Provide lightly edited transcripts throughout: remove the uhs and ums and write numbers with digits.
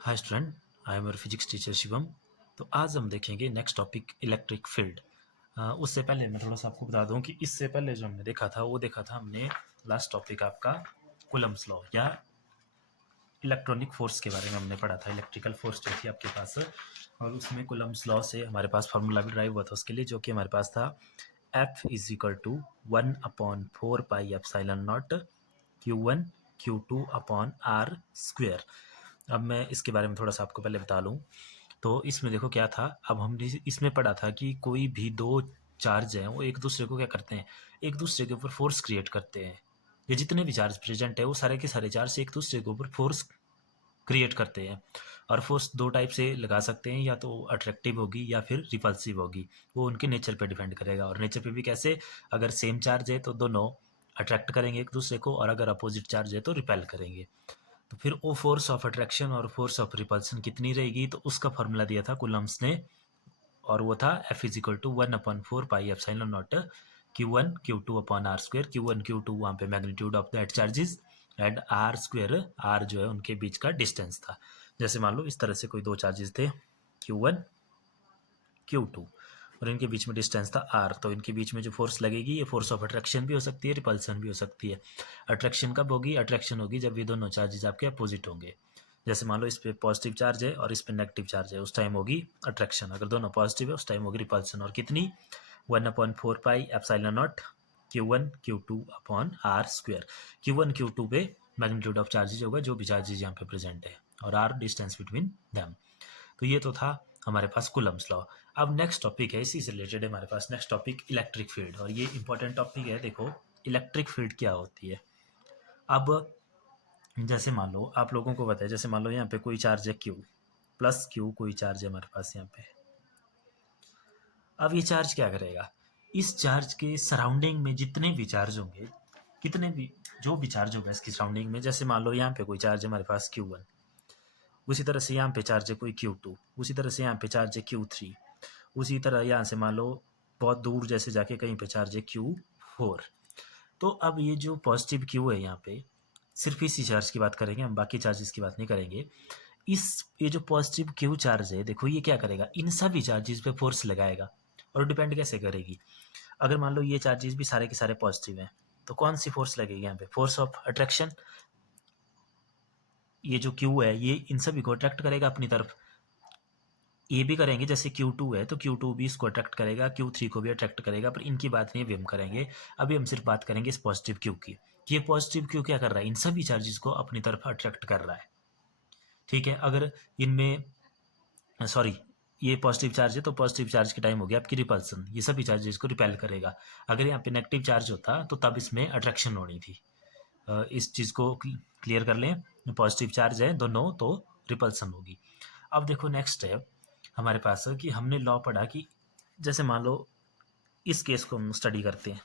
Hi student, I am your physics teacher Shivam. तो आज हम देखेंगे नेक्स्ट टॉपिक इलेक्ट्रिक फील्ड। उससे पहले मैं थोड़ा सा आपको बता दूं कि इससे पहले जो हमने देखा था वो देखा था हमने लास्ट टॉपिक आपका कूलम्स लॉ या इलेक्ट्रॉनिक फोर्स के बारे में हमने पढ़ा था। इलेक्ट्रिकल फोर्स जो थी आपके पास, और उसमें कूलम्स लॉ से हमारे पास फार्मूला भी ड्राइव हुआ था उसके लिए, जो कि हमारे पास था F is equal to 1/4πε0 Q1 Q2 upon r square. अब मैं इसके बारे में थोड़ा सा आपको पहले बता लूँ। तो इसमें देखो क्या था, अब हमने इसमें पढ़ा था कि कोई भी दो चार्ज हैं वो एक दूसरे को क्या करते हैं, एक दूसरे के ऊपर फोर्स क्रिएट करते हैं। ये जितने भी चार्ज प्रेजेंट है वो सारे के सारे चार्ज एक दूसरे के ऊपर फोर्स क्रिएट करते हैं। और फोर्स दो टाइप से लगा सकते हैं, या तो अट्रैक्टिव होगी या फिर रिपल्सिव होगी। वो उनके नेचर पे डिपेंड करेगा। और नेचर पे भी कैसे, अगर सेम चार्ज है तो दोनों अट्रैक्ट करेंगे एक दूसरे को, और अगर अपोजिट चार्ज है तो रिपेल करेंगे। तो फिर वो फोर्स ऑफ अट्रैक्शन और फोर्स ऑफ रिपल्सन कितनी रहेगी, तो उसका फॉर्मूला दिया था कूलम्स ने, और वो था F is equal to 1/4πε0 Q1 Q2 upon r square. Q1 Q2 वहाँ पे magnitude of that charges, and r square r जो है उनके बीच का डिस्टेंस था। जैसे मान लो इस तरह से कोई दो चार्जेस थे Q1 Q2, और इनके बीच में डिस्टेंस था r, तो इनके बीच में जो फोर्स लगेगी ये फोर्स ऑफ अट्रैक्शन भी हो सकती है, रिपल्सन भी हो सकती है। अट्रैक्शन कब होगी, अट्रैक्शन होगी जब ये दोनों चार्जेस आपके अपोजिट होंगे। जैसे मान लो इस पे पॉजिटिव चार्ज है और इस पे नेगेटिव चार्ज है, उस टाइम होगी अट्रैक्शन। अगर दोनों पॉजिटिव है उस टाइम होगी रिपल्सन। और कितनी, 1/4πε0 Q1 Q2 upon r square. Q1 Q2 पे मैग्नीट्यूड ऑफ चार्जेज होगा, जो भी चार्जेज यहाँ पे प्रेजेंट है, और आर डिस्टेंस बिटवीन दैम। तो ये तो था हमारे पास कूलम्स लॉ। अब नेक्स्ट टॉपिक है, इसी से रिलेटेड है हमारे पास नेक्स्ट टॉपिक इलेक्ट्रिक फील्ड, और ये इंपॉर्टेंट टॉपिक है। देखो इलेक्ट्रिक फील्ड क्या होती है। अब जैसे मान लो आप लोगों को पता है, जैसे मान लो यहाँ पे कोई चार्ज है Q प्लस Q, कोई चार्ज है हमारे पास यहाँ पे। अब ये चार्ज क्या करेगा, इस चार्ज के सराउंडिंग में जितने भी चार्ज होंगे, कितने भी जो भी चार्ज होगा इसकी सराउंडिंग में, जैसे मान लो यहाँ पे कोई चार्ज है हमारे पास Q1, उसी तरह से यहाँ पे चार्ज है कोई Q2, उसी तरह से यहाँ पे चार्ज है Q3, उसी तरह यहाँ से मान लो बहुत दूर जैसे जाके कहीं पे चार्ज है Q4। तो अब ये जो पॉजिटिव Q है यहाँ पे, सिर्फ इसी चार्ज की बात करेंगे हम, बाकी चार्जेस की बात नहीं करेंगे। ये जो पॉजिटिव Q चार्ज है, देखो ये क्या करेगा, इन सभी चार्जेस पे फोर्स लगाएगा। और डिपेंड कैसे करेगी, अगर मान लो ये चार्जेस भी सारे के सारे पॉजिटिव हैं, तो कौन सी फोर्स लगेगी यहाँ पे, फोर्स ऑफ अट्रैक्शन। ये जो Q है ये इन सभी को अट्रैक्ट करेगा अपनी तरफ। ये भी करेंगे, जैसे Q2 है तो Q2 भी इसको अट्रैक्ट करेगा, Q3 को भी अट्रैक्ट करेगा, पर इनकी बात नहीं अभी हम करेंगे। अभी हम सिर्फ बात करेंगे इस पॉजिटिव Q की, कि ये पॉजिटिव Q क्या कर रहा है, इन सभी चार्जेस को अपनी तरफ अट्रैक्ट कर रहा है। ठीक है, अगर इनमें सॉरी ये पॉजिटिव चार्ज है तो पॉजिटिव चार्ज के टाइम हो गया आपकी रिपल्सन, ये सभी चार्जेस को रिपेल करेगा। अगर यहाँ पे नेगेटिव चार्ज होता तो तब इसमें अट्रैक्शन होनी थी। इस चीज़ को क्लियर कर लें, पॉजिटिव चार्ज है दोनों तो रिपल्सन होगी। अब देखो नेक्स्ट है हमारे पास कि हमने लॉ पढ़ा कि जैसे मान लो इस केस को हम स्टडी करते हैं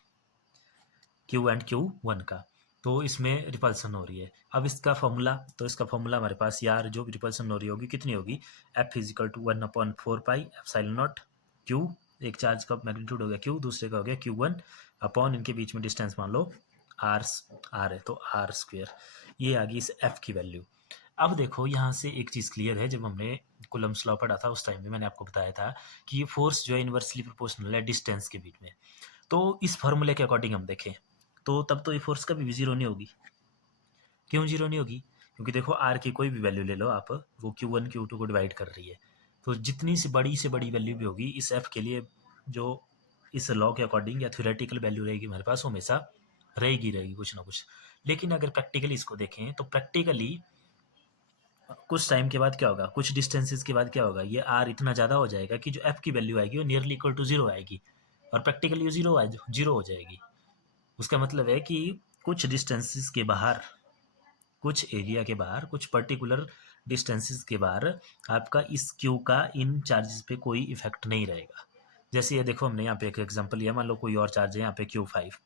Q1 का, तो इसमें रिपल्सन हो रही है। अब इसका फॉर्मूला, तो इसका फॉर्मूला हमारे पास यार जो भी रिपल्सन हो रही होगी कितनी होगी, F is equal to 1/4πε0 Q, एक चार्ज का मैग्नीट्यूड हो गया Q, दूसरे का हो गया Q1, अपॉन इनके बीच में डिस्टेंस मान लो आर है तो आर स्क्वेयर। ये आ गई इस F की वैल्यू। अब देखो यहाँ से एक चीज़ क्लियर है, जब हमने कूलम्स लॉ पढ़ा था उस टाइम में मैंने आपको बताया था कि ये फोर्स जो है इन्वर्सली प्रोपोर्शनल है डिस्टेंस के बीच में। तो इस फॉर्मूले के अकॉर्डिंग हम देखें तो तब तो ये फोर्स कभी भी जीरो नहीं होगी। क्यों जीरो नहीं होगी, क्योंकि देखो आर की कोई भी वैल्यू ले लो आप, वो Q1 Q2 को डिवाइड कर रही है। तो जितनी से बड़ी वैल्यू भी होगी इस एफ के लिए, जो इस लॉ के अकॉर्डिंग या थ्योरेटिकल वैल्यू रहेगी हमारे पास, हमेशा रहेगी कुछ ना कुछ। लेकिन अगर प्रैक्टिकली इसको देखें तो प्रैक्टिकली कुछ टाइम के बाद क्या होगा, कुछ डिस्टेंसेस के बाद क्या होगा, ये आर इतना ज़्यादा हो जाएगा कि जो एफ की वैल्यू आएगी वो नियरली इक्वल टू जीरो आएगी, और प्रैक्टिकली जीरो हो जाएगी। उसका मतलब है कि कुछ डिस्टेंसेस के बाहर, कुछ एरिया के बाहर, कुछ पर्टिकुलर डिस्टेंसेस के बाहर आपका इस क्यू का इन चार्जेस पे कोई इफेक्ट नहीं रहेगा। जैसे ये देखो हमने यहाँ पे एक एग्जांपल लिया, मान लो कोई और चार्ज है यहाँ पे Q5,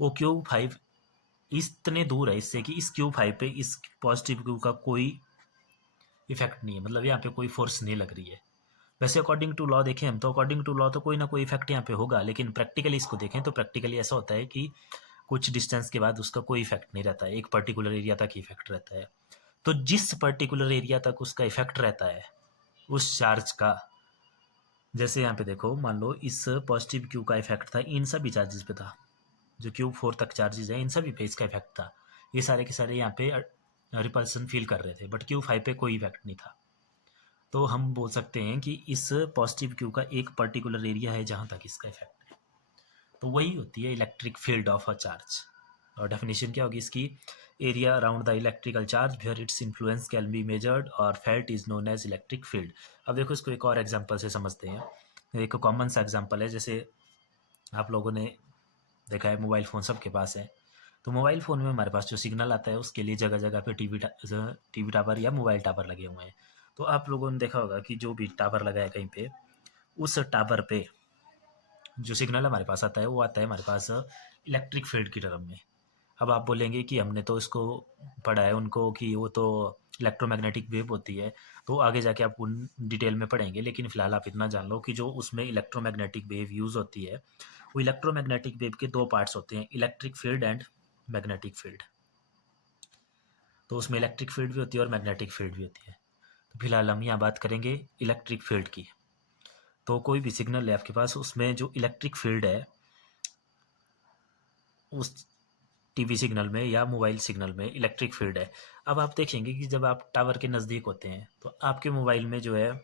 वो Q5 इतने दूर है इससे कि इस Q5 पे इस पॉजिटिव क्यू का कोई इफेक्ट नहीं है, मतलब यहाँ पे कोई फोर्स नहीं लग रही है। वैसे अकॉर्डिंग टू लॉ देखें हम तो अकॉर्डिंग टू लॉ तो कोई ना कोई इफेक्ट यहाँ पे होगा, लेकिन प्रैक्टिकली इसको देखें तो प्रैक्टिकली ऐसा होता है कि कुछ डिस्टेंस के बाद उसका कोई इफेक्ट नहीं रहता है, एक पर्टिकुलर एरिया तक इफेक्ट रहता है। तो जिस पर्टिकुलर एरिया तक उसका इफेक्ट रहता है उस चार्ज का, जैसे यहाँ पे देखो मान लो इस पॉजिटिव क्यू का इफेक्ट था इन सभी चार्जेस पे था, जो Q4 तक चार्जेस है इन सभी पे इसका इफेक्ट था, ये सारे के सारे यहाँ पे रिपल्सन फील कर रहे थे, बट Q5 पे कोई इफेक्ट नहीं था। तो हम बोल सकते हैं कि इस पॉजिटिव क्यू का एक पर्टिकुलर एरिया है जहाँ तक इसका इफेक्ट है, तो वही होती है electric field of a charge. और डेफिनेशन क्या होगी इसकी, area around the electrical charge where its influence can be measured और felt is known as electric field. अब देखो इसको एक और एग्जांपल से समझते हैं। एक कॉमन सा एग्जांपल है, जैसे आप लोगों ने देखा है मोबाइल फ़ोन सबके पास है, तो मोबाइल फ़ोन में हमारे पास जो सिग्नल आता है उसके लिए जगह जगह पे टीवी टावर या मोबाइल टावर लगे हुए हैं। तो आप लोगों ने देखा होगा कि जो भी टावर लगा है कहीं पे, उस टावर पे जो सिग्नल हमारे पास आता है वो आता है हमारे पास इलेक्ट्रिक फील्ड की टर्म में। अब आप बोलेंगे कि हमने तो इसको पढ़ा है उनको कि वो तो इलेक्ट्रोमैग्नेटिक वेव होती है, तो आगे जाके आप उन डिटेल में पढ़ेंगे, लेकिन फिलहाल आप इतना जान लो कि जो उसमें इलेक्ट्रोमैग्नेटिक वेव यूज़ होती है, वो इलेक्ट्रोमैग्नेटिक वेव के दो पार्ट्स होते हैं, electric field and magnetic field. तो उसमें इलेक्ट्रिक फील्ड भी होती है और मैग्नेटिक फील्ड भी होती है। तो फिलहाल हम यहाँ बात करेंगे इलेक्ट्रिक फील्ड की। तो कोई भी सिग्नल है आपके पास, उसमें जो इलेक्ट्रिक फील्ड है उस टीवी सिग्नल में या मोबाइल सिग्नल में इलेक्ट्रिक फील्ड है। अब आप देखेंगे कि जब आप टावर के नज़दीक होते हैं तो आपके मोबाइल में जो है,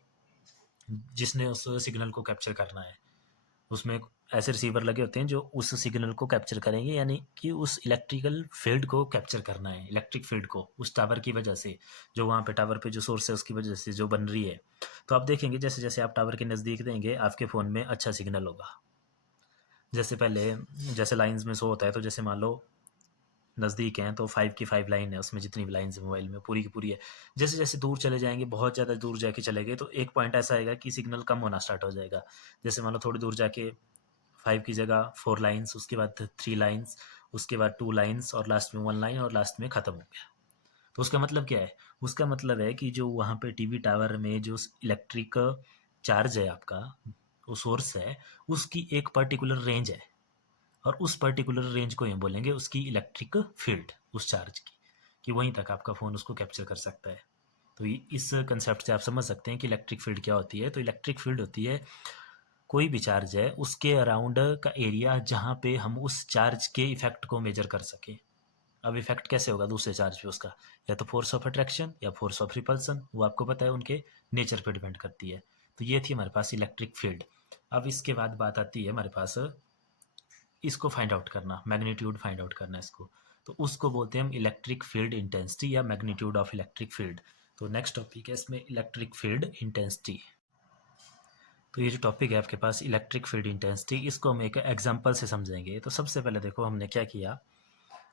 जिसने उस सिग्नल को कैप्चर करना है, उसमें ऐसे रिसीवर लगे होते हैं जो उस सिग्नल को कैप्चर करेंगे, यानी कि उस इलेक्ट्रिकल फील्ड को कैप्चर करना है, इलेक्ट्रिक फील्ड को उस टावर की वजह से, जो वहाँ पे टावर पे जो सोर्स है उसकी वजह से जो बन रही है। तो आप देखेंगे जैसे जैसे आप टावर के नज़दीक देंगे आपके फ़ोन में अच्छा सिग्नल होगा। जैसे पहले जैसे लाइन्स में शो होता है, तो जैसे मान लो नज़दीक हैं तो 5 की 5 लाइन है, उसमें जितनी भी लाइन्स है मोबाइल में पूरी की पूरी है। जैसे जैसे दूर चले जाएंगे, बहुत ज़्यादा दूर जाके चले गए, तो एक पॉइंट ऐसा आएगा कि सिग्नल कम होना स्टार्ट हो जाएगा। जैसे मान लो थोड़ी दूर जाके 5 की जगह 4 लाइन्स, उसके बाद 3 लाइन्स, उसके बाद 2 लाइन्स और लास्ट में 1 लाइन और लास्ट में ख़त्म हो गया। तो उसका मतलब क्या है, उसका मतलब है कि जो वहाँ पे टीवी टावर में जो इलेक्ट्रिक चार्ज है आपका, वो सोर्स है, उसकी एक पर्टिकुलर रेंज है, और उस पर्टिकुलर रेंज को यूँ बोलेंगे उसकी इलेक्ट्रिक फील्ड, उस चार्ज की, कि वहीं तक आपका फ़ोन उसको कैप्चर कर सकता है। तो इस कंसेप्ट से आप समझ सकते हैं कि इलेक्ट्रिक फील्ड क्या होती है। तो इलेक्ट्रिक फील्ड होती है कोई भी चार्ज है उसके अराउंड का एरिया जहाँ पे हम उस चार्ज के इफेक्ट को मेजर कर सकें। अब इफेक्ट कैसे होगा दूसरे चार्ज पे उसका, या तो फोर्स ऑफ अट्रैक्शन या फोर्स ऑफ रिपल्सन, वो आपको पता है उनके नेचर पे डिपेंड करती है। तो ये थी हमारे पास इलेक्ट्रिक फील्ड। अब इसके बाद बात आती है हमारे पास इसको फाइंड आउट करना, मैग्नीट्यूड फाइंड आउट करना इसको, तो उसको बोलते हैं हम इलेक्ट्रिक फील्ड इंटेंसिटी या मैग्नीट्यूड ऑफ इलेक्ट्रिक फील्ड। तो नेक्स्ट टॉपिक है इसमें इलेक्ट्रिक फील्ड इंटेंसिटी। तो ये जो टॉपिक है आपके पास इलेक्ट्रिक फील्ड इंटेंसिटी, इसको हम एक एग्जांपल से समझेंगे। तो सबसे पहले देखो हमने क्या किया,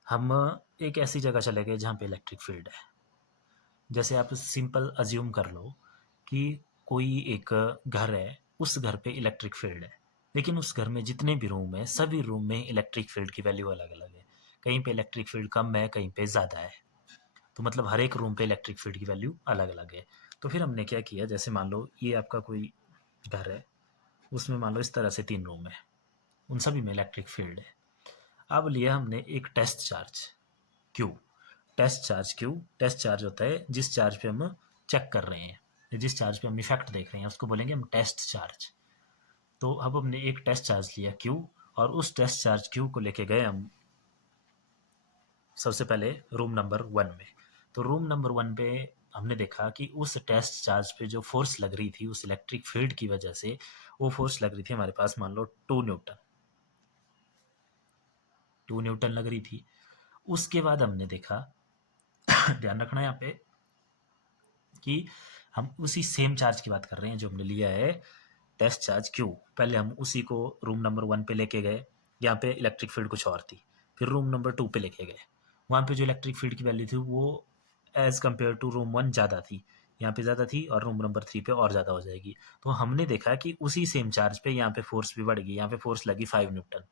हम एक ऐसी जगह चले गए जहाँ पे इलेक्ट्रिक फील्ड है। जैसे आप सिंपल अज्यूम कर लो कि कोई एक घर है, उस घर पे इलेक्ट्रिक फील्ड है, लेकिन उस घर में जितने भी रूम है सभी रूम में इलेक्ट्रिक फील्ड की वैल्यू अलग अलग है। कहीं पे इलेक्ट्रिक फील्ड कम है, कहीं पे ज़्यादा है। तो मतलब हर एक रूम पे इलेक्ट्रिक फील्ड की वैल्यू अलग अलग है। तो फिर हमने क्या किया, जैसे मान लो ये आपका कोई घर है, उसमें मान लो इस तरह से 3 रूम है, उन सभी में इलेक्ट्रिक फील्ड है। अब लिया हमने एक test charge Q. Test charge होता है जिस चार्ज पे हम चेक कर रहे हैं, जिस चार्ज पे हम इफेक्ट देख रहे हैं उसको बोलेंगे हम टेस्ट चार्ज। तो अब हमने एक टेस्ट चार्ज लिया क्यू, और उस टेस्ट चार्ज क्यू को लेके गए हम सबसे पहले रूम नंबर 1 में। तो रूम नंबर 1 पे हमने देखा कि उस टेस्ट चार्ज पे जो फोर्स लग रही थी उस इलेक्ट्रिक फील्ड की वजह से, वो फोर्स लग रही थी हमारे पास मान लो 2 न्यूटन, 2 न्यूटन लग रही थी। उसके बाद हमने देखा ध्यान रखना यहाँ पे कि हम उसी सेम चार्ज की बात कर रहे हैं जो हमने लिया है टेस्ट चार्ज क्यू। पहले हम उसी को रूम नंबर 1 पे लेके गए, यहाँ पे इलेक्ट्रिक फील्ड कुछ और थी। फिर रूम नंबर 2 पे लेके गए, वहाँ पे जो इलेक्ट्रिक फील्ड की वैल्यू थी वो एज़ कम्पेयर टू रूम 1 ज़्यादा थी, यहाँ पे ज़्यादा थी, और रूम नंबर 3 पे और ज़्यादा हो जाएगी। तो हमने देखा कि उसी सेम चार्ज पे यहाँ पे फोर्स भी बढ़ गई, यहाँ पे फोर्स लगी 5 न्यूटन।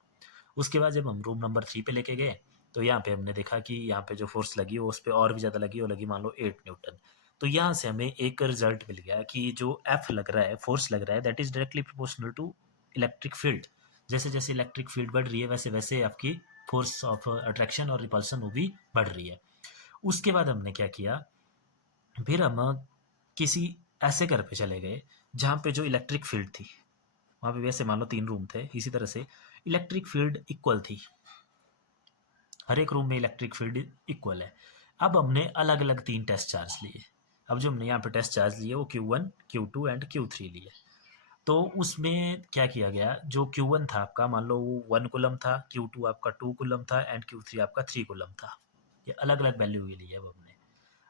उसके बाद जब हम रूम नंबर 3 पे लेके गए, तो यहाँ पे हमने देखा कि यहाँ पे जो फोर्स लगी वो उस पर और भी ज़्यादा लगी, वो लगी मान लो 8 न्यूटन। तो यहाँ से हमें एक रिजल्ट मिल गया कि जो एफ लग रहा है, फोर्स लग रहा है, that is directly proportional to electric field. जैसे जैसे इलेक्ट्रिक फील्ड बढ़ रही है वैसे वैसे आपकी फोर्स ऑफ अट्रैक्शन और रिपल्सन वो भी बढ़ रही है। उसके बाद हमने क्या किया, फिर हम किसी ऐसे घर पे चले गए जहाँ पे जो इलेक्ट्रिक फील्ड थी, वहाँ पे वैसे मान लो 3 रूम थे, इसी तरह से इलेक्ट्रिक फील्ड इक्वल थी, हर एक रूम में इलेक्ट्रिक फील्ड इक्वल है। अब हमने अलग अलग 3 टेस्ट चार्ज लिए। अब जो हमने यहाँ पे टेस्ट चार्ज लिए वो Q1, Q2 एंड Q3 लिए। तो उसमें क्या किया गया, जो Q1 था आपका, मान लो वो 1 कूलम था, Q2 आपका 2 कूलम था एंड Q3 आपका 3 कूलम था। ये अलग अलग वैल्यू के लिए अब हमने,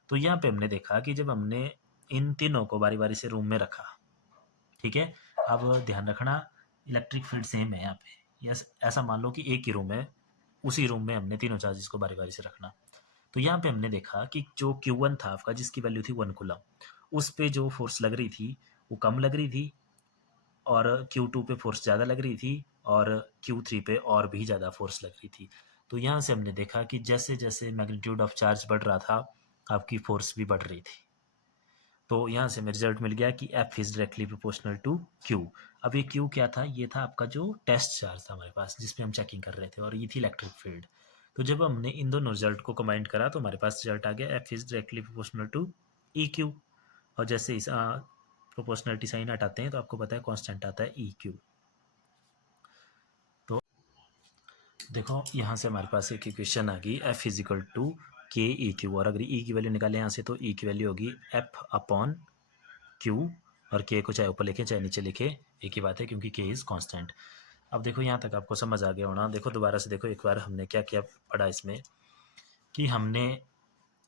तो यहाँ पे हमने देखा कि जब हमने इन तीनों को बारी बारी से रूम में रखा, ठीक है, अब ध्यान रखना इलेक्ट्रिक फील्ड सेम है यहाँ पे, यस ऐसा मान लो कि एक ही रूम है, उसी रूम में हमने तीनों चार्जेस को बारी बारी से रखना। तो यहाँ पे हमने देखा कि जो Q1 था आपका, जिसकी वैल्यू थी 1 कूलम, उस पे जो फोर्स लग रही थी वो कम लग रही थी, और Q2 पे फोर्स ज़्यादा लग रही थी, और Q3 पे और भी ज़्यादा फोर्स लग रही थी। तो यहाँ से हमने देखा कि जैसे जैसे मैग्नीट्यूड ऑफ चार्ज बढ़ रहा था, आपकी फोर्स भी बढ़ रही थी। तो यहाँ से हमें रिजल्ट मिल गया कि F is directly proportional to Q। अब ये Q क्या था, ये था आपका जो टेस्ट चार्ज था हमारे पास, जिसपे हम चेकिंग कर रहे थे, और ये थी इलेक्ट्रिक फील्ड। तो जब हमने इन दोनों रिजल्ट को कंबाइन करा तो हमारे पास रिजल्ट आ गया F is directly proportional to EQ। और जैसे इस प्रोपोर्शनलिटी साइन हटाते हैं तो आपको पता है कांस्टेंट आता है EQ। तो देखो यहाँ से हमारे पास एक इक्वेशन आ गई, F इज इक्वल टू के ई क्यू, और अगर E की वैल्यू निकालें यहाँ से तो E की वैल्यू होगी F अपॉन Q, और K को चाहे ऊपर लिखे चाहे नीचे लिखे एक ही बात है, क्योंकि K इज़ कांस्टेंट। अब देखो यहाँ तक आपको समझ आ गया होना। देखो दोबारा से देखो एक बार हमने क्या क्या पढ़ा इसमें, कि हमने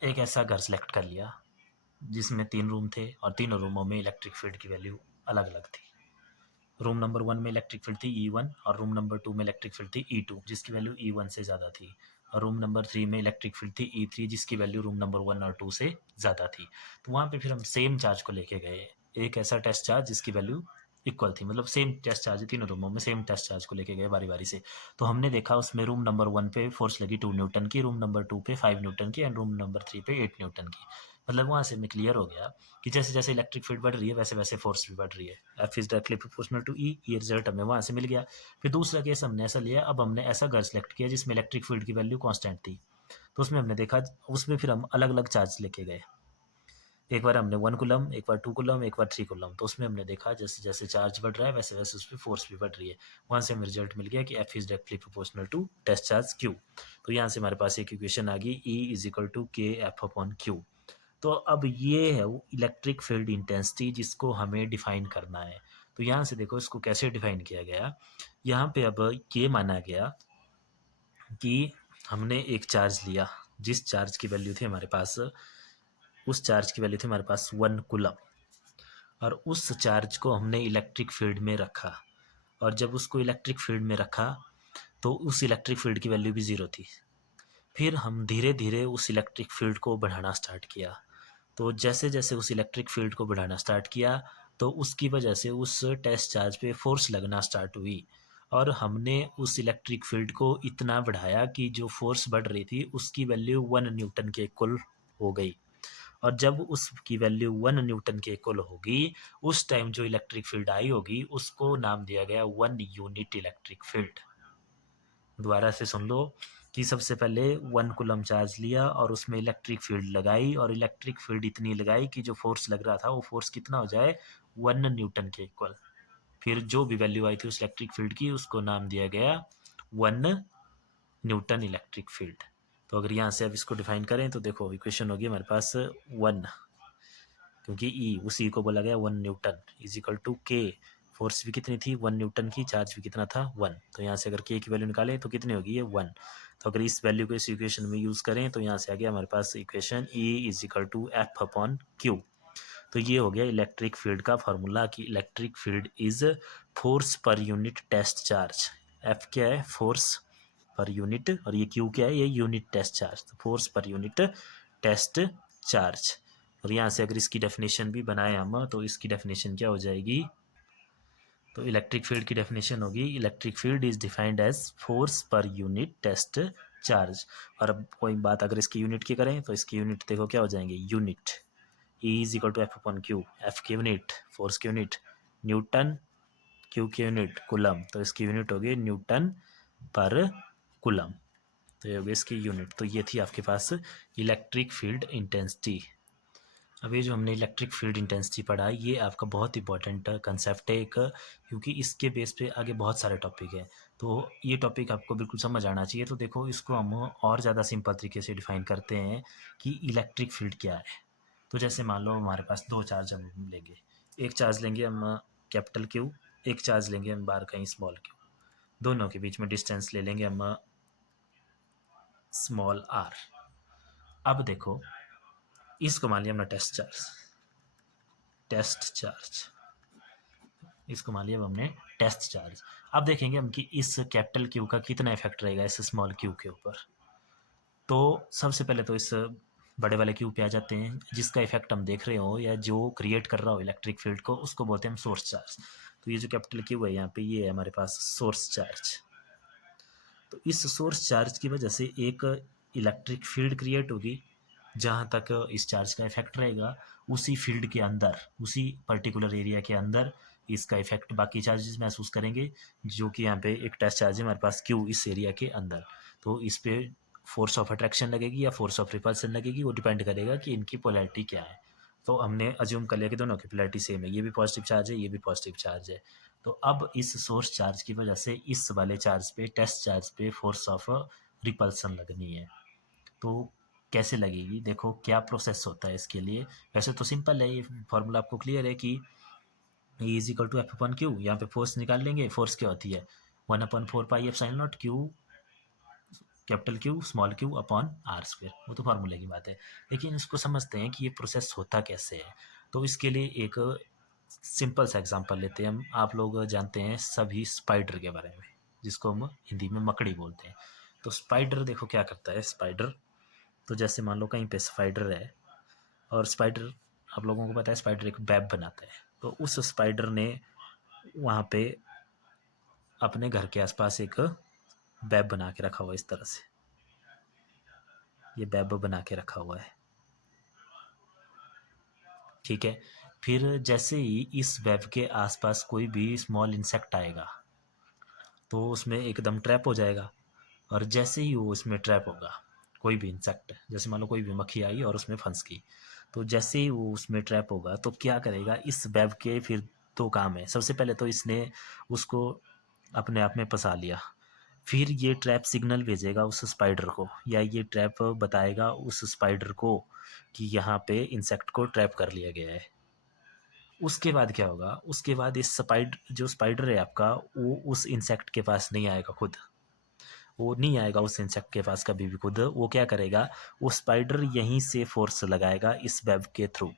एक ऐसा घर सेलेक्ट कर लिया जिसमें 3 रूम थे, और तीनों रूमों में इलेक्ट्रिक फील्ड की वैल्यू अलग अलग थी। रूम नंबर 1 में इलेक्ट्रिक फील्ड थी E1, और रूम नंबर 2 में इलेक्ट्रिक फील्ड थी E2, जिसकी वैल्यू E1 से ज़्यादा थी। और रूम नंबर 3 में इलेक्ट्रिक फील्ड थी E3, जिसकी वैल्यू रूम नंबर 1 और 2 से ज़्यादा थी। तो वहाँ पे फिर हम सेम चार्ज को लेके गए, एक ऐसा टेस्ट चार्ज जिसकी वैल्यू इक्वल थी, मतलब सेम टेस्ट चार्ज, तीनों रूमों में सेम टेस्ट चार्ज को लेके गए बारी बारी से। तो हमने देखा उसमें रूम नंबर 1 पे फोर्स लगी 2 न्यूटन की, रूम नंबर 2 पे 5 न्यूटन की, एंड रूम नंबर 3 पे 8 न्यूटन की। मतलब वहाँ से हमें क्लियर हो गया कि जैसे जैसे इलेक्ट्रिक फील्ड बढ़ रही है वैसे वैसे फोर्स भी बढ़ रही है। F is directly proportional to E, ये रिजल्ट हमें वहाँ से मिल गया। फिर दूसरा केस हमने ऐसा लिया, अब हमने ऐसा घर सेलेक्ट किया जिसमें इलेक्ट्रिक फील्ड की वैल्यू कांस्टेंट थी। तो उसमें हमने देखा, उसमें फिर हम अलग अलग चार्ज लेके गए, एक बार हमने 1 कूलम, एक बार 2 कूलम, एक बार 3 कूलम। तो उसमें हमने देखा जैसे जैसे चार्ज बढ़ रहा है वैसे वैसे उस पर फोर्स भी बढ़ रही है। वहाँ से हमें रिजल्ट मिल गया कि F is directly proportional to test charge Q। तो यहाँ से हमारे पास एक इक्वेशन आ गई, E इज इक्वल टू के एफ अपॉन क्यू। तो अब ये है वो इलेक्ट्रिक फील्ड इंटेंसिटी जिसको हमें डिफाइन करना है। तो यहाँ से देखो इसको कैसे डिफाइन किया गया। यहाँ पे अब ये माना गया कि हमने एक चार्ज लिया, जिस चार्ज की वैल्यू थी हमारे पास, उस चार्ज की वैल्यू थी हमारे पास 1 कूलम, और उस चार्ज को हमने इलेक्ट्रिक फील्ड में रखा। और जब उसको इलेक्ट्रिक फील्ड में रखा तो उस इलेक्ट्रिक फील्ड की वैल्यू भी ज़ीरो थी। फिर हम धीरे धीरे उस इलेक्ट्रिक फील्ड को बढ़ाना स्टार्ट किया। तो जैसे जैसे उस इलेक्ट्रिक फील्ड को बढ़ाना स्टार्ट किया तो उसकी वजह से उस टेस्ट चार्ज पे फोर्स लगना स्टार्ट हुई, और हमने उस इलेक्ट्रिक फील्ड को इतना बढ़ाया कि जो फोर्स बढ़ रही थी उसकी वैल्यू 1 न्यूटन के इक्वल हो गई। और जब उसकी वैल्यू 1 न्यूटन के इक्वल होगी, उस टाइम जो इलेक्ट्रिक फील्ड आई होगी उसको नाम दिया गया 1 यूनिट इलेक्ट्रिक फील्ड। दोबारा से सुन लो कि सबसे पहले 1 कूलम चार्ज लिया और उसमें इलेक्ट्रिक फील्ड लगाई, और इलेक्ट्रिक फील्ड इतनी लगाई कि जो फोर्स लग रहा था वो फोर्स कितना हो जाए, 1 न्यूटन के इक्वल। फिर जो भी वैल्यू आई थी उस इलेक्ट्रिक फील्ड की उसको नाम दिया गया 1 न्यूटन इलेक्ट्रिक फील्ड। तो अगर यहाँ से अब इसको डिफाइन करें तो देखो इक्वेशन होगी हमारे पास 1, क्योंकि ई उसी को बोला गया 1 न्यूटन इज इक्वल टू के, फोर्स भी कितनी थी 1 न्यूटन की, चार्ज भी कितना था 1। तो यहाँ से अगर के की वैल्यू निकालें तो कितनी होगी ये 1। तो अगर इस वैल्यू को इस इक्वेशन में यूज़ करें तो यहाँ से आ गया हमारे पास equation E is equal to F upon Q. तो ये हो गया इलेक्ट्रिक फील्ड का फार्मूला, कि electric field is force per unit test charge. F क्या है, फोर्स पर यूनिट, और ये क्यू क्या है, ये यूनिट टेस्ट चार्ज, तो force per unit test charge. और यहाँ से अगर इसकी डेफिनेशन भी बनाए हम तो इसकी डेफिनेशन क्या हो जाएगी, तो इलेक्ट्रिक फील्ड की डेफिनेशन होगी electric field is defined as force per unit test charge. और अब कोई बात अगर इसकी यूनिट की करें तो इसकी यूनिट देखो क्या हो जाएंगे, unit E is equal to F upon Q, F की यूनिट फोर्स की यूनिट न्यूटन, क्यू की यूनिट कूलम, तो इसकी यूनिट होगी न्यूटन पर कूलम। तो ये होगी इसकी यूनिट। तो ये थी आपके पास इलेक्ट्रिक फील्ड इंटेंसिटी। अब ये जो हमने इलेक्ट्रिक फील्ड इंटेंसिटी पढ़ा ये आपका बहुत इंपॉर्टेंट कंसेप्ट है एक, क्योंकि इसके बेस पे आगे बहुत सारे टॉपिक है। तो ये टॉपिक आपको बिल्कुल समझ आना चाहिए। तो देखो इसको हम और ज़्यादा सिंपल तरीके से डिफाइन करते हैं कि इलेक्ट्रिक फील्ड क्या है। तो जैसे मान लो हमारे पास दो चार्ज हम लेंगे, एक चार्ज लेंगे हम कैपिटल क्यू, एक चार्ज लेंगे हम बाहर कहीं स्मॉल क्यू। दोनों के बीच में डिस्टेंस ले लेंगे हम स्मॉल आर। अब देखो इसको मान लिया हमने टेस्ट चार्ज, टेस्ट चार्ज, इसको मान लिया अब हमने टेस्ट चार्ज। अब देखेंगे हम कि इस कैपिटल क्यू का कितना इफेक्ट रहेगा इस स्मॉल क्यू के ऊपर। तो सबसे पहले तो इस बड़े वाले क्यू पे आ जाते हैं, जिसका इफेक्ट हम देख रहे हो या जो क्रिएट कर रहा हो इलेक्ट्रिक फील्ड को, उसको बोलते हैं हम सोर्स चार्ज। तो ये जो कैपिटल क्यू है यहाँ पे, ये है हमारे पास सोर्स चार्ज। तो इस सोर्स चार्ज की वजह से एक इलेक्ट्रिक फील्ड क्रिएट होगी। जहाँ तक इस चार्ज का इफेक्ट रहेगा उसी फील्ड के अंदर, उसी पर्टिकुलर एरिया के अंदर इसका इफेक्ट बाकी चार्जेस महसूस करेंगे। जो कि यहाँ पे एक टेस्ट चार्ज है हमारे पास क्यू इस एरिया के अंदर। तो इस पे फोर्स ऑफ अट्रैक्शन लगेगी या फोर्स ऑफ रिपल्सन लगेगी, वो डिपेंड करेगा कि इनकी पोलैरिटी क्या है। तो हमने अज्यूम कर लिया कि दोनों की पोलैरिटी सेम है, ये भी पॉजिटिव चार्ज है ये भी पॉजिटिव चार्ज है। तो अब इस सोर्स चार्ज की वजह से इस वाले चार्ज पे, टेस्ट चार्ज पे फोर्स ऑफ रिपल्सन लगनी है। तो कैसे लगेगी, देखो क्या प्रोसेस होता है इसके लिए। वैसे तो सिंपल है, ये फॉर्मूला आपको क्लियर है कि E is equal to F upon Q. यहाँ पे फोर्स निकाल लेंगे, फोर्स क्या होती है 1/4 pi epsilon naught Q, capital Q small Q upon R square. वो तो फार्मूले की बात है, लेकिन इसको समझते हैं कि ये प्रोसेस होता कैसे है। तो इसके लिए एक सिंपल सा एग्जांपल लेते हैं हम। आप लोग जानते हैं सभी स्पाइडर के बारे में, जिसको हम हिंदी में मकड़ी बोलते हैं। तो स्पाइडर देखो क्या करता है स्पाइडर। तो जैसे मान लो कहीं पे स्पाइडर है, और स्पाइडर, आप लोगों को पता है स्पाइडर एक वेब बनाता है। तो उस स्पाइडर ने वहाँ पे अपने घर के आसपास एक वेब बना के रखा हुआ है, इस तरह से ये वेब बना के रखा हुआ है, ठीक है। फिर जैसे ही इस वेब के आसपास कोई भी स्मॉल इंसेक्ट आएगा तो उसमें एकदम ट्रैप हो जाएगा। और जैसे ही वो उसमें ट्रैप होगा, कोई भी इंसेक्ट, जैसे मान लो कोई भी मक्खी आई और उसमें फंस गई, तो जैसे ही वो उसमें ट्रैप होगा तो क्या करेगा इस वेब के, फिर दो काम है। सबसे पहले तो इसने उसको अपने आप में फंसा लिया, फिर ये ट्रैप सिग्नल भेजेगा उस स्पाइडर को, या ये ट्रैप बताएगा उस स्पाइडर को कि यहाँ पे इंसेक्ट को ट्रैप कर लिया गया है। उसके बाद क्या होगा, उसके बाद इस जो स्पाइडर है आपका, वो उस इंसेक्ट के पास नहीं आएगा खुद। वो नहीं आएगा उस इंसेक्ट के पास कभी भी खुद। वो क्या करेगा, वो स्पाइडर यहीं से फोर्स लगाएगा इस वेब के थ्रू।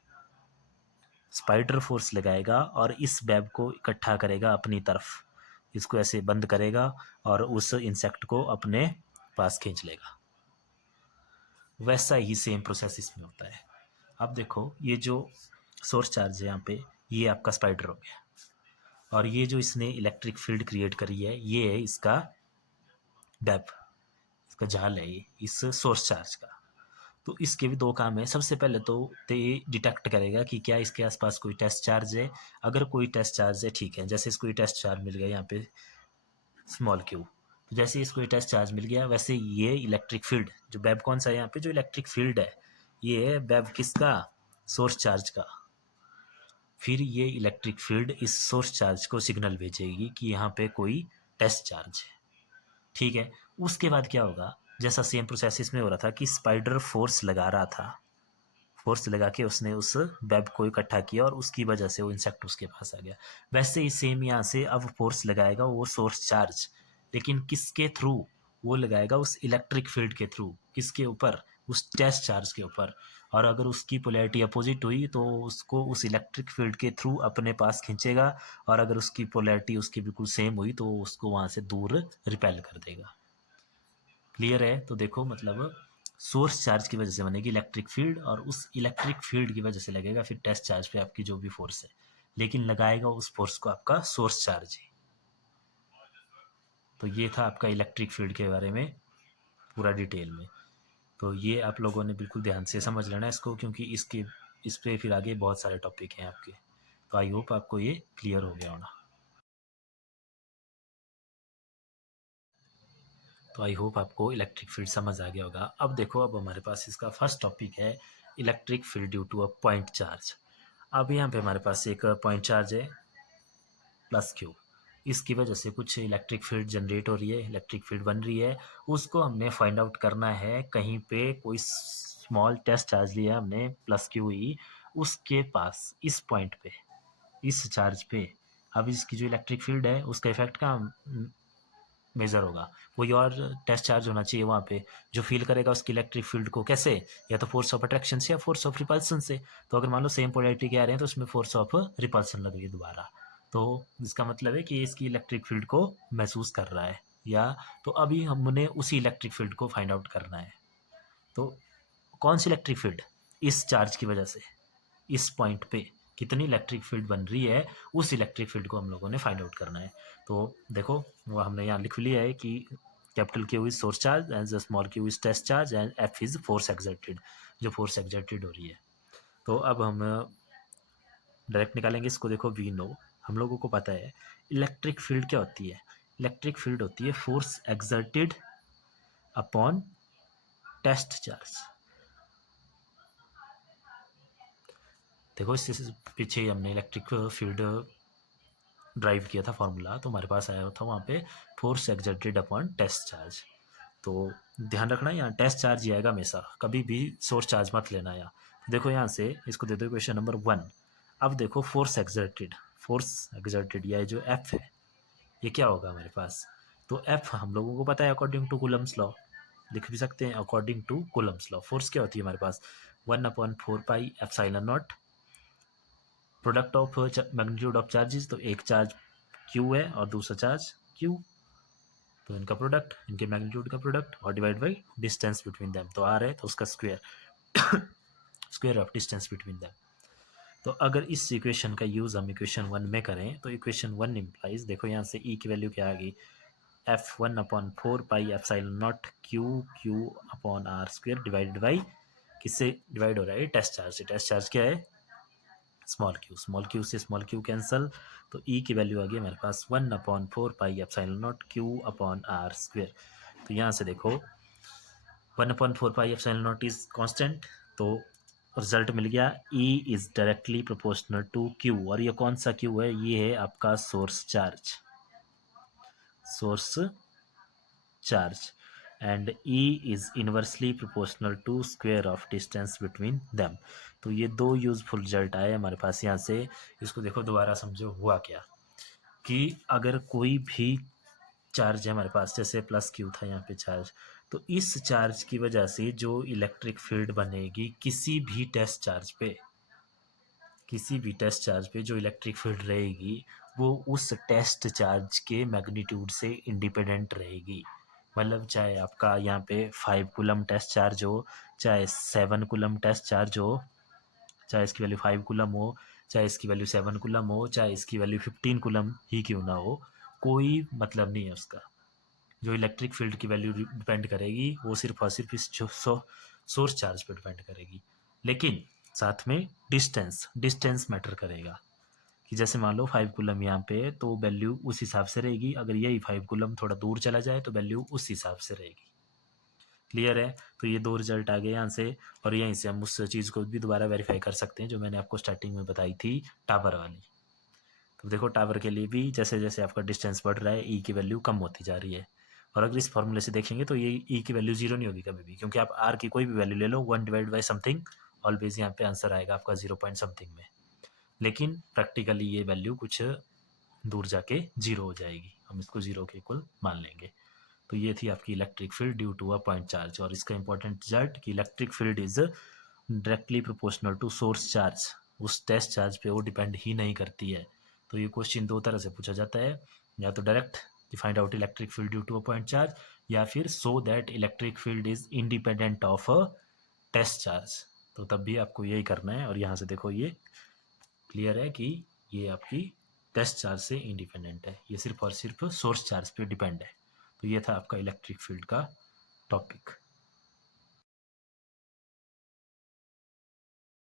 स्पाइडर फोर्स लगाएगा और इस वेब को इकट्ठा करेगा अपनी तरफ, इसको ऐसे बंद करेगा और उस इंसेक्ट को अपने पास खींच लेगा। वैसा ही सेम प्रोसेस इसमें होता है। अब देखो ये जो सोर्स चार्ज है यहाँ पे, ये आपका स्पाइडर हो गया, और ये जो इसने इलेक्ट्रिक फील्ड क्रिएट करी है ये है इसका वेब, इसका जाल है ये इस सोर्स चार्ज का। तो इसके भी दो काम है। सबसे पहले तो ये डिटेक्ट करेगा कि क्या इसके आसपास कोई टेस्ट चार्ज है। अगर कोई टेस्ट चार्ज है, ठीक है, जैसे इसको टेस्ट चार्ज मिल गया यहाँ पे स्मॉल क्यू, तो जैसे इसको टेस्ट चार्ज मिल गया वैसे ये इलेक्ट्रिक फील्ड, जो वेब कौन सा है यहाँ पे, जो इलेक्ट्रिक फील्ड है ये है वेब किसका, सोर्स चार्ज का। फिर ये इलेक्ट्रिक फील्ड इस सोर्स चार्ज को सिग्नल भेजेगी कि यहाँ पे कोई टेस्ट चार्ज है, ठीक है। उसके बाद क्या होगा, जैसा सेम प्रोसेस इसमें हो रहा था कि स्पाइडर फोर्स लगा रहा था, फोर्स लगा के उसने उस वेब को इकट्ठा किया और उसकी वजह से वो इंसेक्ट उसके पास आ गया। वैसे ही सेम यहाँ से अब फोर्स लगाएगा वो सोर्स चार्ज, लेकिन किसके थ्रू, वो लगाएगा उस इलेक्ट्रिक फील्ड के थ्रू। किसके ऊपर, उस टेस्ट चार्ज के ऊपर। और अगर उसकी पोलैरिटी अपोजिट हुई तो उसको उस इलेक्ट्रिक फील्ड के थ्रू अपने पास खींचेगा, और अगर उसकी पोलैरिटी उसकी बिल्कुल सेम हुई तो उसको वहाँ से दूर रिपेल कर देगा। क्लियर है। तो देखो मतलब सोर्स चार्ज की वजह से बनेगी इलेक्ट्रिक फील्ड, और उस इलेक्ट्रिक फील्ड की वजह से लगेगा फिर टेस्ट चार्ज पे आपकी जो भी फोर्स है, लेकिन लगाएगा उस फोर्स को आपका सोर्स चार्ज ही। तो ये था आपका इलेक्ट्रिक फील्ड के बारे में पूरा डिटेल में। तो ये आप लोगों ने बिल्कुल ध्यान से समझ लेना इसको, क्योंकि इसके इस पे फिर आगे बहुत सारे टॉपिक हैं आपके। तो आई होप आपको ये क्लियर हो गया होना। तो आई होप आपको इलेक्ट्रिक फील्ड समझ आ गया होगा। अब देखो, अब हमारे पास इसका फर्स्ट टॉपिक है electric field due to a point charge. अब यहाँ पे हमारे पास एक पॉइंट चार्ज है प्लस क्यू, इसकी वजह से कुछ इलेक्ट्रिक फील्ड जनरेट हो रही है, इलेक्ट्रिक फील्ड बन रही है। उसको हमने फाइंड आउट करना है। कहीं पे कोई स्मॉल टेस्ट चार्ज लिया हमने प्लस क्यू ई, उसके पास इस पॉइंट पे, इस चार्ज पे। अब इसकी जो इलेक्ट्रिक फील्ड है उसका इफेक्ट कहाँ मेजर होगा? कोई और टेस्ट चार्ज होना चाहिए वहाँ पे जो फील करेगा उसकी इलेक्ट्रिक फील्ड को। कैसे? या तो फोर्स ऑफ अट्रैक्शन से या फोर्स ऑफ रिपल्सन से। तो अगर मान लो सेम पोलैरिटी के आ रहे हैं तो उसमें फोर्स ऑफ रिपल्सन लग रही है दोबारा, तो इसका मतलब है कि इसकी इलेक्ट्रिक फील्ड को महसूस कर रहा है। या तो अभी हमने उसी इलेक्ट्रिक फील्ड को फाइंड आउट करना है। तो कौन सी इलेक्ट्रिक फील्ड? इस चार्ज की वजह से इस पॉइंट पे कितनी इलेक्ट्रिक फील्ड बन रही है, उस इलेक्ट्रिक फील्ड को हम लोगों ने फाइंड आउट करना है। तो देखो वो हमने यहाँ लिख लिया है कि capital Q is source charge and small Q is test charge and F is force exerted, जो फोर्स एक्सर्टेड हो रही है। तो अब हम डायरेक्ट निकालेंगे इसको। देखो वी नो, हम लोगों को पता है इलेक्ट्रिक फील्ड क्या होती है। इलेक्ट्रिक फील्ड होती है force exerted upon test charge. देखो इससे पीछे हमने इलेक्ट्रिक फील्ड ड्राइव किया था फॉर्मूला, तो हमारे पास आया था वहाँ पे force exerted upon test charge. तो ध्यान रखना यहाँ टेस्ट चार्ज ही आएगा हमेशा, कभी भी सोर्स चार्ज मत लेना यहाँ। देखो यहाँ से इसको दे दो क्वेश्चन नंबर 1। अब देखो फोर्स एक्सर्टेड या जो एफ है ये क्या होगा हमारे पास? तो एफ हम लोगों को पता है अकॉर्डिंग टू कूलम्स लॉ, लिख भी सकते हैं according to Coulomb's law. Force क्या होती है हमारे पास? 1/4 pi epsilon naught product of magnitude of charges. तो एक चार्ज क्यू है और दूसरा चार्ज क्यू, तो इनका प्रोडक्ट, इनके मैग्नीट्यूड का प्रोडक्ट, और divide by distance between them. तो आर है तो उसका square, square of distance between them. तो अगर इस इक्वेशन का यूज़ हम इक्वेशन 1 में करें तो इक्वेशन 1 इम्प्लाइज, देखो यहाँ से ई की वैल्यू क्या आ गई? F1/4 pi epsilon naught Q upon R square divided by, किससे डिवाइड हो रहा है? टेस्ट चार्ज से। टेस्ट चार्ज क्या है? स्मॉल क्यू से स्मॉल क्यू कैंसल, तो ई की वैल्यू आ गई हमारे पास 1/4 pi epsilon naught Q upon R square. तो यहाँ से देखो 1/4 pi epsilon naught is constant, तो रिजल्ट मिल गया E is directly proportional to Q. और ये कौन सा क्यू है? ये है आपका source charge and E is inversely proportional to square of distance between them. तो ये दो यूजफुल रिजल्ट आए हमारे पास यहाँ से। इसको देखो दोबारा समझो हुआ क्या, कि अगर कोई भी चार्ज है हमारे पास, जैसे प्लस क्यू था यहाँ पे चार्ज, तो इस चार्ज की वजह से जो इलेक्ट्रिक फील्ड बनेगी किसी भी टेस्ट चार्ज पे जो इलेक्ट्रिक फील्ड रहेगी वो उस टेस्ट चार्ज के मैग्नीट्यूड से इंडिपेंडेंट रहेगी। मतलब चाहे आपका यहाँ पे 5 कूलम टेस्ट चार्ज हो, चाहे 7 कूलम टेस्ट चार्ज हो, चाहे इसकी वैल्यू 5 कूलम हो, चाहे इसकी वैल्यू 7 कूलम हो, चाहे इसकी वैल्यू 15 कूलम ही क्यों ना हो, कोई मतलब नहीं है उसका। जो इलेक्ट्रिक फील्ड की वैल्यू डिपेंड करेगी वो सिर्फ और सिर्फ इस जो सोर्स चार्ज पर डिपेंड करेगी। लेकिन साथ में डिस्टेंस मैटर करेगा, कि जैसे मान लो 5 कूलम यहाँ पे है तो वैल्यू उस हिसाब से रहेगी, अगर यही 5 कूलम थोड़ा दूर चला जाए तो वैल्यू उस हिसाब से रहेगी। क्लियर है? तो ये दो रिजल्ट आ गए यहाँ से, और यहीं से हम उस चीज़ को भी दोबारा वेरीफाई कर सकते हैं जो मैंने आपको स्टार्टिंग में बताई थी टावर वाली। तो देखो टावर के लिए भी जैसे जैसे आपका डिस्टेंस बढ़ रहा है ई की वैल्यू कम होती जा रही है। और अगर इस फॉर्मूले से देखेंगे तो ये ई की वैल्यू जीरो नहीं होगी कभी भी, क्योंकि आप आर की कोई भी वैल्यू ले लो 1/समथिंग, ऑलवेज यहाँ पे आंसर आएगा आपका 0 पॉइंट समथिंग में। लेकिन प्रैक्टिकली ये वैल्यू कुछ दूर जाके जीरो हो जाएगी, हम इसको जीरो के इक्वल मान लेंगे। तो ये थी आपकी electric field due to a point charge, और इसका इंपॉर्टेंट रिजल्ट कि electric field is directly proportional to source charge, उस टेस्ट चार्ज पे वो डिपेंड ही नहीं करती है। तो ये क्वेश्चन दो तरह से पूछा जाता है, या तो direct find out electric field due to a point charge, या फिर so that electric field is independent of a test charge. तो तब भी आपको यही करना है, और यहाँ से देखो ये क्लियर है कि ये आपकी टेस्ट चार्ज से इंडिपेंडेंट है, ये सिर्फ और सिर्फ सोर्स चार्ज पे डिपेंड है। तो ये था आपका इलेक्ट्रिक फील्ड का टॉपिक।